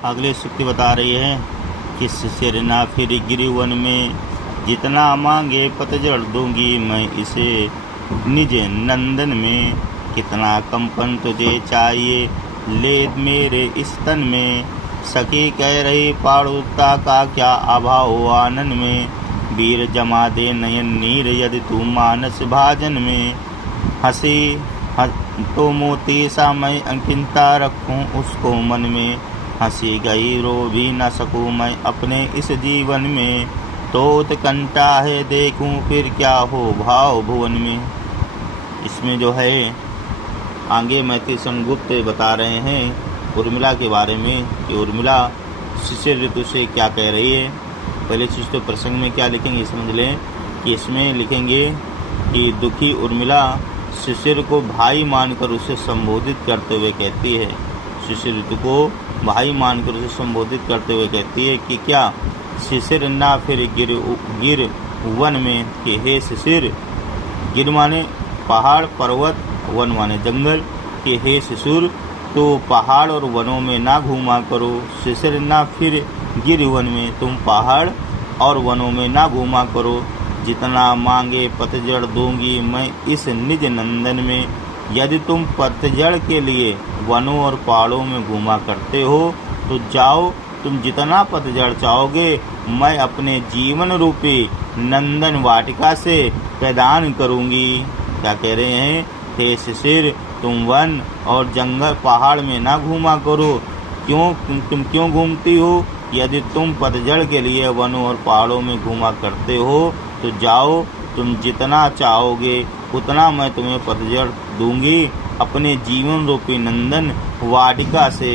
अगले सूक्ति बता रही है कि शिशिर ना फिर गिरिवन में, जितना मांगे पतझड़ दूंगी मैं इसे निज नंदन में। कितना कंपन तुझे चाहिए ले मेरे स्तन में, सखी कह रही पाड़ुता का क्या अभाव आनन में। वीर जमा दे नयन नीर यदि तू मानस भाजन में, हंसी तो मोती सा मैं अंकिता रखूं उसको मन में। हंसी गई रो भी न सकूं मैं अपने इस जीवन में, तो उत्कंठा है देखूं फिर क्या हो भाव भुवन में। इसमें जो है आगे मैथिली संगुप्त बता रहे हैं उर्मिला के बारे में कि उर्मिला शिशिर ऋतु से क्या कह रही है। पहले चीज़ तो प्रसंग में क्या लिखेंगे समझ लें कि इसमें लिखेंगे कि दुखी उर्मिला शिशिर को भाई मानकर उसे संबोधित करते हुए कहती है। शिशिर ऋतु को भाई मानकर उसे संबोधित करते हुए कहती है कि क्या शिशिर ना फिर गिर वन में, कि हे शिशिर, गिर माने पहाड़ पर्वत, वन माने जंगल, कि हे शिशिर तो पहाड़ और वनों में ना घूमा करो। शिशिर ना फिर गिर वन में, तुम पहाड़ और वनों में ना घूमा करो। जितना मांगे पतझड़ दूंगी मैं इस निज नंदन में। यदि तुम पतझड़ के लिए वनों और पहाड़ों में घूमा करते हो तो जाओ, तुम जितना पतझड़ चाहोगे मैं अपने जीवन रूपी नंदन वाटिका से प्रदान करूंगी। क्या कह रहे हैं, हे शिशिर तुम वन और जंगल पहाड़ में ना घूमा करो। तुम क्यों घूमती हो? यदि तुम पतझड़ के लिए वनों और पहाड़ों में घूमा करते हो तो जाओ, तुम जितना चाहोगे उतना मैं तुम्हें पतझड़ दूंगी अपने जीवन रूपी नंदन वाटिका से।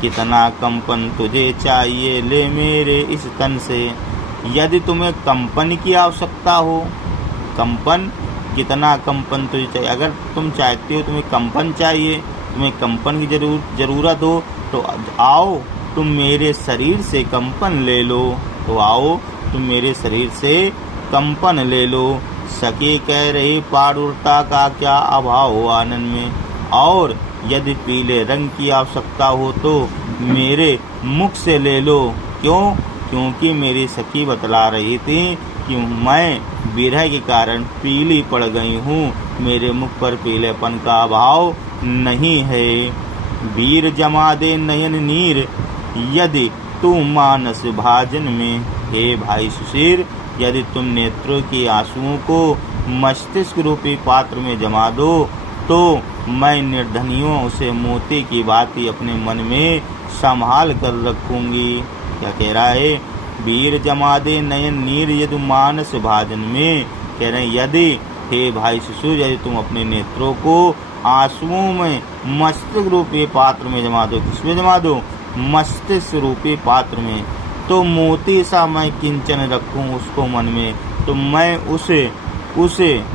कितना कंपन तुझे चाहिए ले मेरे इस तन से। यदि तुम्हें कंपन की आवश्यकता हो, कंपन, कितना कंपन तुझे चाहिए, अगर तुम चाहते हो तुम्हें कंपन चाहिए, तुम्हें कंपन की जरूरत हो तो आओ तुम मेरे शरीर से कंपन ले लो। तो आओ तुम मेरे शरीर से कंपन ले लो। सखी कह रही पारुरता का क्या अभाव हो आनंद में। और यदि पीले रंग की आवश्यकता हो तो मेरे मुख से ले लो। क्यों? क्योंकि मेरी सखी बतला रही थी कि मैं विरह के कारण पीली पड़ गई हूँ, मेरे मुख पर पीलेपन का अभाव नहीं है। वीर जमा दे नयन नीर यदि तू मानस भाजन में। हे भाई शिशिर, यदि तुम नेत्रों की आंसुओं को मस्तिष्क रूपी पात्र में जमा दो तो मैं निर्धनियों उसे मोती की भांति अपने मन में संभाल कर रखूंगी। क्या कह रहा है, वीर जमा दे नयन नीर यदि मानस भाजन में। कह रहे हैं यदि हे भाई शिशु, यदि तुम अपने नेत्रों को आंसुओं में मस्तिष्क रूपी पात्र में जमा दो। किसमें जमा दो? मस्तिष्क रूपी पात्र में। तो मोती सा मैं किंचन रखूं उसको मन में, तो मैं उसे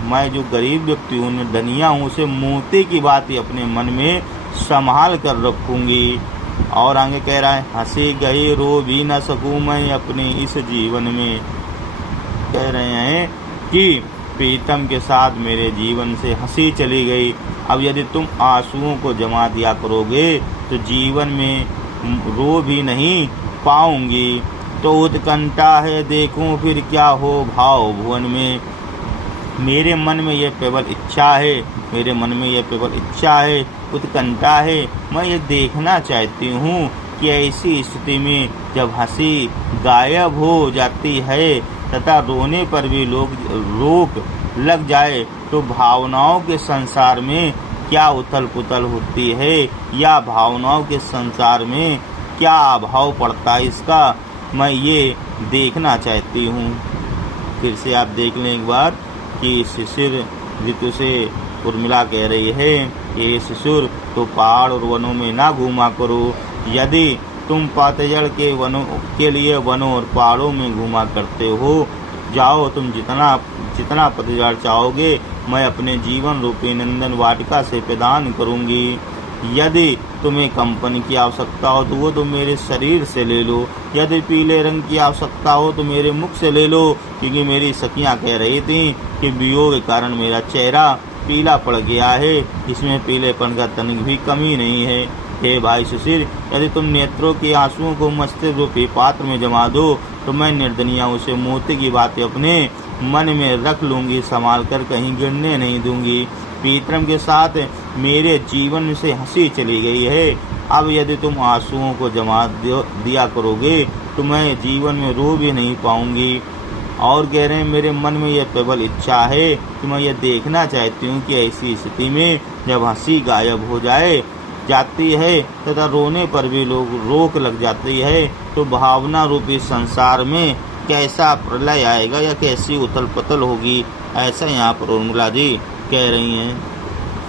मैं जो गरीब व्यक्ति हूँ, निर्धनिया हूँ, उसे मोती की बात अपने मन में संभाल कर रखूंगी। और आगे कह रहा है, हंसी गई रो भी न सकूं मैं अपने इस जीवन में। कह रहे हैं कि प्रीतम के साथ मेरे जीवन से हंसी चली गई। अब यदि तुम आंसुओं को जमा दिया करोगे तो जीवन में रो भी नहीं पाऊंगी। तो उत्कंठा है देखूं फिर क्या हो भाव भुवन में। मेरे मन में यह केवल इच्छा है, मेरे मन में यह केवल इच्छा है, उत्कंठा है। मैं ये देखना चाहती हूँ कि ऐसी स्थिति में जब हंसी गायब हो जाती है तथा रोने पर भी रोक लग जाए तो भावनाओं के संसार में क्या उथल पुथल होती है, या भावनाओं के संसार में क्या अभाव पड़ता है, इसका मैं ये देखना चाहती हूँ। फिर से आप देख लें एक बार कि शिशिर ऋतु से उर्मिला कह रही है कि शिशिर तो पहाड़ और वनों में ना घूमा करो। यदि तुम पतझड़ के लिए वनों और पहाड़ों में घूमा करते हो, जाओ तुम जितना पतझड़ चाहोगे मैं अपने जीवन रूपी नंदन वाटिका से प्रदान करूंगी। यदि तुम्हें कंपन की आवश्यकता हो तो वो तुम मेरे शरीर से ले लो। यदि पीले रंग की आवश्यकता हो तो मेरे मुख से ले लो, क्योंकि मेरी सखियां कह रही थीं कि वियोग के कारण मेरा चेहरा पीला पड़ गया है, इसमें पीलेपन का तनिक भी कमी नहीं है। हे भाई सुशील, यदि तुम नेत्रों के आंसुओं को मस्तिष्क रूपी पात्र में जमा दो तो मैं निर्दनिया उसे मोती की बातें अपने मन में रख लूंगी, संभाल कर कहीं गिरने नहीं दूंगी। पीतरम के साथ मेरे जीवन से हंसी चली गई है, अब यदि तुम आंसुओं को जमा दिया करोगे तो मैं जीवन में रो भी नहीं पाऊंगी। और कह रहे हैं मेरे मन में यह प्रबल इच्छा है कि मैं यह देखना चाहती हूँ कि ऐसी स्थिति में जब हंसी गायब हो जाती है तथा रोने पर भी लोग रोक लग जाती है तो भावना रूपी संसार में कैसा प्रलय आएगा या कैसी उथल पुथल होगी, ऐसा यहाँ पर उर्मिला जी कह रही हैं।